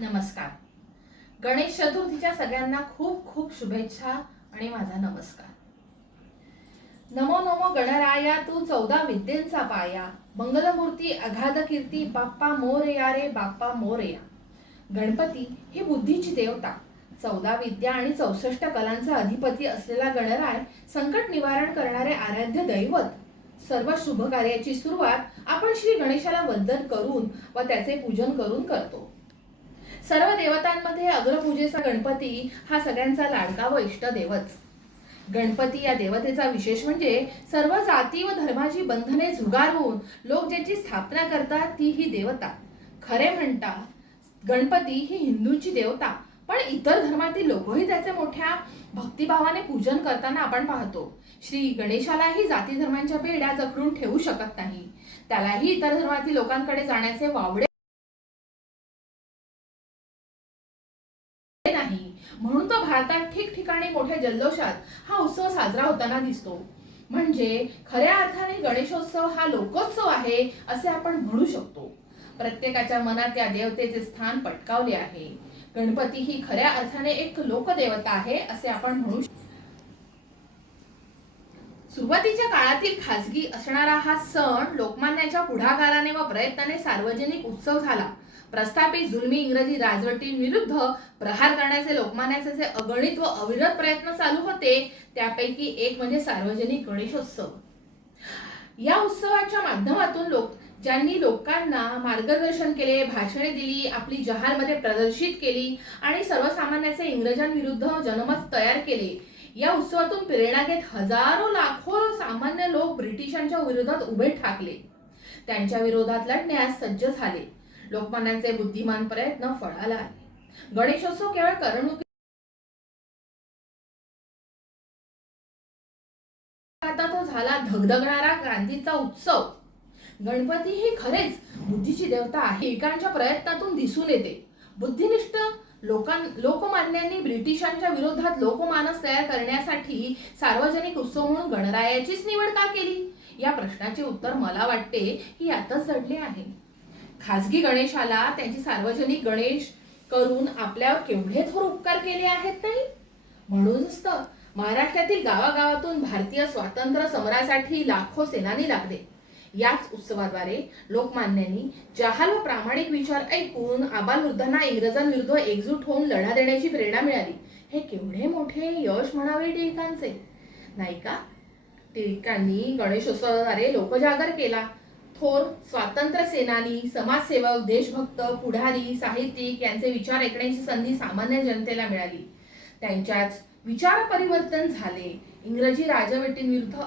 नमस्कार. गणेश चतुर्थीच्या सगळ्यांना खूप खूप शुभेच्छा आणि माझा नमस्कार. नमो नमो गणराया तू चौदा विद्येंचा पाया. मंगलमूर्ती अगाध कीर्ती बाप्पा मोरया रे बाप्पा मोरया गणपती ही बुद्धीची देवता. चौदा विद्या आणि चौसष्ट कलांचा अधिपती असलेला गणराय संकट निवारण करणारे आराध्य दैवत. सर्व शुभ कार्याची सुरुवात आपण श्री गणेशाला वंदन करून व त्याचे पूजन करून करतो. सर्व देवतांमध्ये अग्रपूजेचा गणपती हा सगळ्यांचा लाडका व इष्ट देवच. गणपती या देवतेचा विशेष म्हणजे सर्व जाती व धर्माची बंधने झुगारून लोक ज्याची स्थापना करतात ती ही देवता. खरे म्हणता गणपती ही हिंदूंची देवता पण इतर धर्मातील लोकही त्याचे मोठ्या भक्तिभावाने पूजन करताना आपण पाहतो. श्री गणेशालाही जाती धर्मांच्या बेड्या जखडून ठेवू शकत नाही. त्यालाही इतर धर्मातील लोकांकडे जाण्याचे वावडे म्हणून तो भारतात ठिकठिकाणी मोठ्या जल्लोषात हा उत्सव साजरा होताना दिसतो. म्हणजे खऱ्या अर्थाने गणेशोत्सव हा लोकोत्सव आहे असे आपण म्हणू शकतो. प्रत्येकाच्या मनात त्या देवतेचे स्थान पटकावले आहे. गणपती ही खऱ्या अर्थाने एक लोकदेवता आहे असे आपण म्हणू शकतो सुरुवातीच्या काळातील खासगी असणारा हा सण लोकमान्याच्या पुढाकाराने व प्रयत्नाने सार्वजनिक उत्सव झाला. प्रस्थापित जुलमी इंग्रजी राजवटींविरुद्ध प्रहार करण्याचे लोकमान्याचे जे अगणित व अविरत प्रयत्न चालू होते त्यापैकी एक म्हणजे सार्वजनिक गणेशोत्सव. या उत्सवाच्या माध्यमातून लोक ज्यांनी लोकांना मार्गदर्शन केले भाषणे दिली आपली जहालमध्ये प्रदर्शित केली आणि सर्वसामान्याचे इंग्रजांविरुद्ध जनमत तयार केले या उत्सवातून प्रेरणा घेत हजारो लाखो सामान्य लोक ब्रिटिशांच्या विरोधात उभे ठाकले. त्यांच्या विरोधात लढण्यास सज्ज झाले. लोकमान्यांचे बुद्धिमान प्रयत्न फळाला आले. गणेशोत्सव केवळ करमणुकी आता तो झाला धगधगणारा क्रांतीचा उत्सव. गणपती ही खरेच बुद्धीची देवता आहे. एकांच्या प्रयत्नातून दिसून येते. बुद्धिनिष्ठ लोकां लोकमान्यांनी ब्रिटिशांच्या विरोधात लोकमानस तयार करण्यासाठी सार्वजनिक उत्सव म्हणून गणरायाचीच निवड का केली? या प्रश्नाचे उत्तर मला वाटते की यातच जडले आहे. खाजगी गणेशाला त्यांची सार्वजनिक गणेश करून आपल्यावर केवढे थोर उपकार केले आहेत नाही म्हणूनच तर महाराष्ट्रातील गावागावातून भारतीय स्वातंत्र्य समरासाठी लाखो सेनानी लागले. याच उत्सवाद्वारे लोकमान्यांनी जहाल व प्रामाणिक विचार ऐकून आबालवृद्धांना इंग्रजांविरुद्ध एकजूट होऊन लढा देण्याची प्रेरणा मिळाली. हे केवढे मोठे यश म्हणावे टिळकांचे. नाही का? टिळकांनी गणेशोत्सवाद्वारे लोकजागर केला. थोर स्वातंत्र्य सेनानी समाजसेवक देशभक्त पुढारी साहित्यिक यांचे विचार ऐकण्याची संधी सामान्य जनतेला मिळाली. त्यांच्याच विचार परिवर्तन झाले. इंग्रजी राजवटींविरुद्ध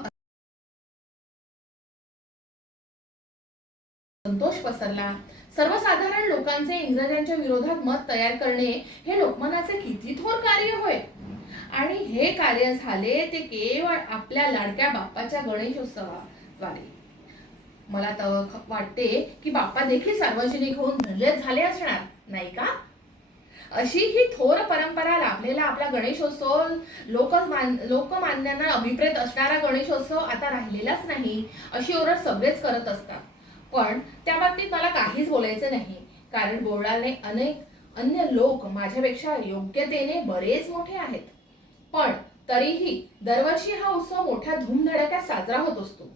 संतोष पसरला. सर्वसाधारण लोकांचे इंग्रजांच्या विरोधात मत तयार करणे हे लोकमानाचे किती थोर कार्य होय? आणि हे कार्य झाले ते केवळ आपल्या लाडक्या बाप्पाच्या गणेशोत्सवाद्वारे. मला तर वाटते की बाप्पा देखील सार्वजनिक होऊन धनलेच झाले असणार नाही का? अशी ही थोर परंपरा लाभलेला आपला गणेशोत्सव लोकमान लोकमान्यांना अभिप्रेत असणारा गणेशोत्सव आता राहिलेलाच नाही अशी ओरड सगळेच करत असतात. पण त्या बाबतीत मला काहीच बोलायचं नाही कारण बोर्डाने अनेक अन्य लोक माझ्यापेक्षा योग्यतेने बरेच मोठे आहेत. पण तरीही दरवर्षी हा उत्सव मोठ्या धूमधडाक्यात साजरा होत असतो.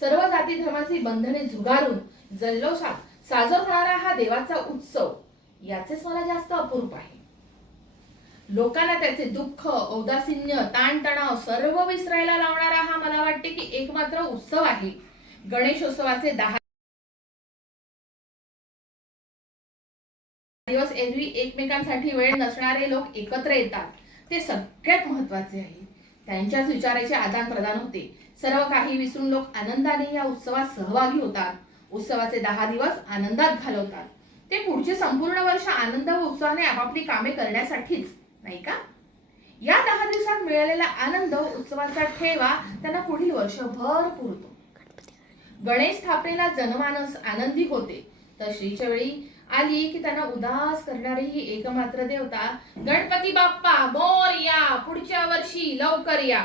सर्व जाती धर्माची बंधने झुगारून जल्लोषात साजरा होणारा हा देवाचा उत्सव याचेच मला जास्त अपूर्व आहे. लोकांना त्याचे दुःख औदासिन्य ताणतणाव सर्व विसरायला लावणारा हा मला वाटते की एकमात्र उत्सव आहे. गणेशोत्सवाचे दहा दिवस एरवी एकमेकांसाठी वेळ नसणारे लोक एकत्र येतात. ते सगळ्यात महत्त्वाचे आहे. त्यांच्याच विचाराचे आदान प्रदान होते. सर्व काही विसरून लोक आनंदाने या उत्सवात सहभागी होतात. उत्सवाचे दहा दिवस आनंदात घालवतात. ते पुढचे संपूर्ण वर्ष आनंद व उत्साहाने आपापली कामे करण्यासाठीच नाही का? या दहा दिवसात मिळालेला आनंद व उत्सवाचा ठेवा त्यांना पुढील वर्षभर पुरतो. गणेश स्थापनेला जनमानस आनंदी होते. तर श्रीच्या वेळी आली की त्यांना उदास करणारी ही एकमात्र देवता गणपती बाप्पा मोर! पुढच्या वर्षी लवकर या.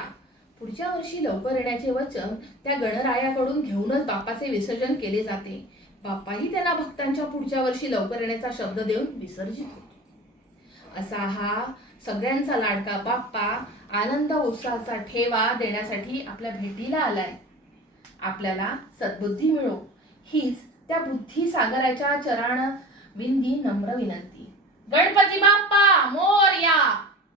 पुढच्या वर्षी लवकर येण्याचे वचन त्या गणरायाकडून घेऊनच बाप्पाचे विसर्जन केले जाते. बाप्पाही त्याला भक्तांच्या पुढच्या वर्षी लवकर येण्याचा शब्द देऊन विसर्जित होतो. असा हा सगळ्यांचा लाडका बाप्पा आनंद उत्साहाचा ठेवा देण्यासाठी आपल्या भेटीला आलाय. आपल्याला सद्बुद्धी मिळो हीच त्या बुद्धी सागराच्या चरण विंदी नम्र विनंती. गणपती बाप्पा मोर्या!